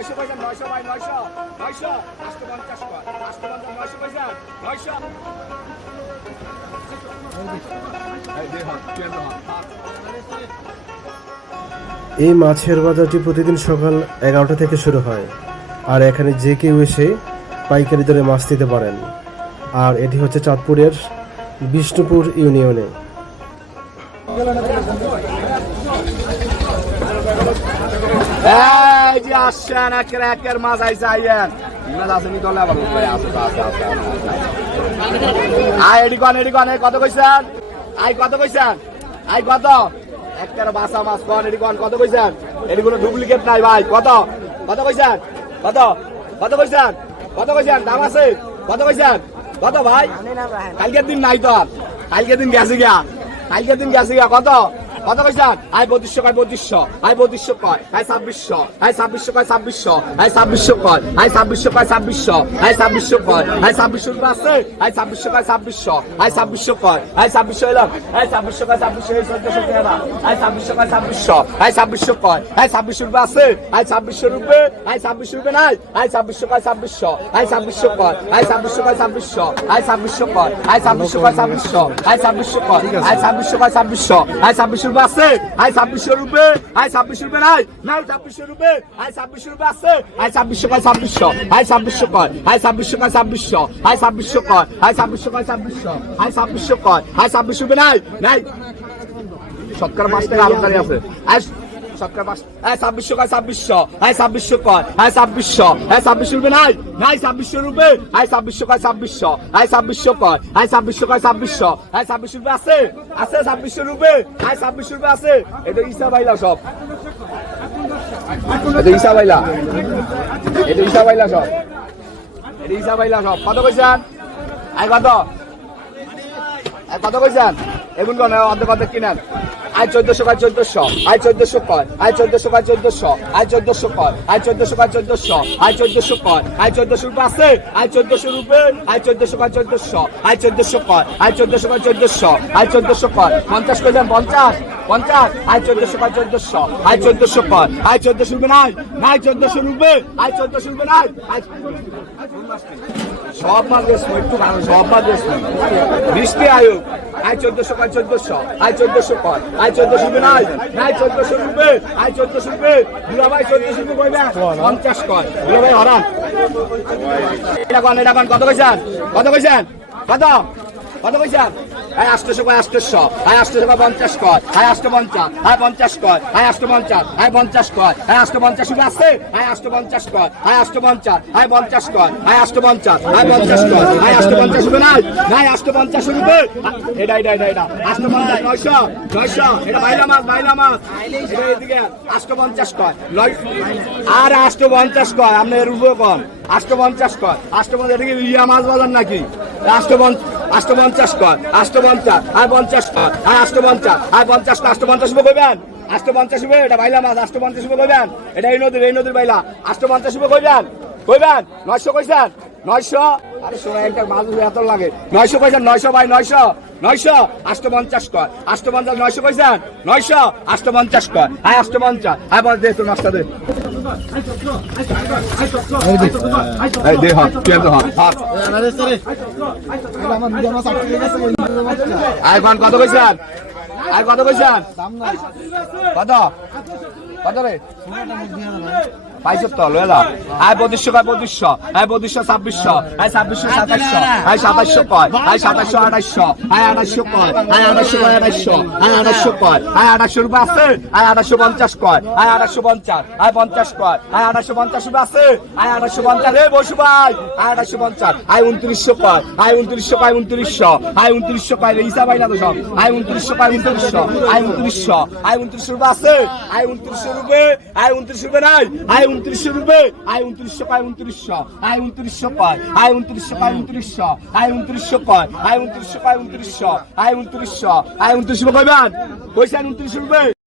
900 পয়সা 900 ভাই 900 900 850 কর 850 900 পয়সা 900 এই মাছের বাজারটি প্রতিদিন সকাল 11টা থেকে শুরু হয় আর এখানে যে কেউ এসে পাইকারি দরে মাছ নিতে পারেন। আর এটি হচ্ছে চাঁদপুরের বিষ্ণুপুর ইউনিয়নে। এই যে আসছেন একের মাছ আইসা আইয়েন মাছ আসেনি দলে আবার আয় এডিকন কত কইছেন আই কত কইছেন আই কত একের বাসা মাছ কোন এডিকন কত কইছেন এডি কোনো ডুপ্লিকেট নাই ভাই কত কত কইছেন কত কত কইছেন কত কইছেন দাম আছে কত কইছেন কত ভাই কালকের দিন নাই তো কালকের দিন গেছে গিয়া কত কত কইছেন আই 3200 কয় 3200 আই 3200 কয় আই 2600 আই 2600 কয় 2600 আই 2600 কয় আই 2600 কয় 2600 আই 2600 কয় আই 2600 রুপে আছে আই 2600 কয় 2600 আই 2600 কয় আই 2600 এলাম আই 2600 কয় 2600 এই 1400 টাকা আই 2600 কয় 2600 আই 2600 কয় আই 2600 রুপে আছে আই 2600 রুপে আই 2600 রুপে নাই আই 2600 কয় 2600 আই 2600 কয় আই 2600 কয় 2600 আই 2600 কয় আই 2600 কয় 2600 আই 2600 কয় আই 2600 কয় 2600 আই 2600 আছে আই 2600 রুপে আই 2600 রুপে নাই 2600 রুপে আই 2600 রুপে আছে আই 2600 কয় 2600 আই 2600 কয় আই 2600 কয় 2600 আই 2600 কয় আই 2600 কয় 2600 আই 2600 কয় আই 2600 রুপে নাই সরকার 5 টাকা আলকারি আছে আই সরকার 5 আই 2600 কয় 2600 আই 2600 কয় আই 2600 আই 2600 রুপে নাই 2600 রুপে আই 2600 কয় 2600 আই 2600 কয় আই 2600 কয় 2600 আই 2600 রুপে আছে 2600 রুপে আই 2600 রুপে আছে এটা ইসা বাইলা সব এটা ইসা বাইলা সব কত কইছেন আই কত কইছেন এখন কোন অর্ধেক কিনেন আই 1400 কয় 1400 আই 1400 কয় আই 1400 কয় 1400 আই 1400 কয় আই 1400 কয় 1400 আই 1400 কয় আই 1400 রুপে আছে আই 1400 রুপে আই 1400 কয় 1400 আই 1400 কয় আই 1400 কয় 1400 আই 1400 কয় 50 কইলেন 50 আই 1400 কয় 1400 আই 1400 কয় আই 1400 রুপে নাই 1400 রুপে আই 1400 রুপে নাই সব মাছ একটু ভালো সব মাছ বৃষ্টি আয়ুক আই 1400 কয় 1400 আই 1400 কয় আই 1400 রুপে নাই 1400 রুপে আই 1400 রুপে দুলা ভাই 1400 রুপে কইবেন 50 কয় দুলা ভাই হরান এটা কোন কত কইছেন কত কইছেন আই 800 কয় 800 আই 800 কয় 50 কয় আই 850 আই 50 কয় আই 850 আই 50 কয় আই 850 রুপে আছে আই 850 কয় আই 850 আই 50 কয় আই 850 আই 50 কয় আই 850 রুপে নাই 850 রুপে এটা 850 900 এটা বাইলা মাছ এটা এদিকে 850 কয় আর 850 কয় আপনি রুপে কোন 850 কয় 850 এদিকে ইয়া মাছ বাজার নাকি 850 কয় 850 আর 50 কয় আর 850 আর 50 850 রুপে কইবেন 850 রুপে এটা বাইলা মাছ 850 রুপে কইবেন এটা এই নদীর বাইলা 850 রুপে কইবেন 900 কইছেন 900 আরে সোনা একটা মাছ এত লাগে 900 কইছেন 900 ভাই 900 850 কয় 850 900 কইছেন 900 850 কয় আয় 850 আয় বল দে তোর মাছটা দে এই দে হাত কেন হাত আয় কোন কত কইছেন কত রে পাইছো তো লয়লা আই 2500 কয় 2500 আই 2500 2600 আই 2600 2700 আই 2700 কয় আই 2700 2800 আই 2800 কয় আই 2800 কয় 2800 আই 2800 কয় আই 2800 রুপে আছে আই 2850 কয় আই 2850 আই 50 কয় আই 2850 রুপে আছে আই 2850 এ বসু ভাই আই 2850 আই 2900 কয় আই 2900 কয় 2900 আই 2900 কয় ইসা ভাই না তো সব আই 2900 কয় 2900 আই 2900 রুপে আছে আই 2900 রুপে আই 29 রুপে নাই আই 2900 রুপে আই 2900 কয় 2900 আই 2900 কয় আই 2900 কয় 2900 আই 2900 কয় আই 2900 কয় 2900 আই 2900 আই 2900 কইবেন কইছেন 29 রুপে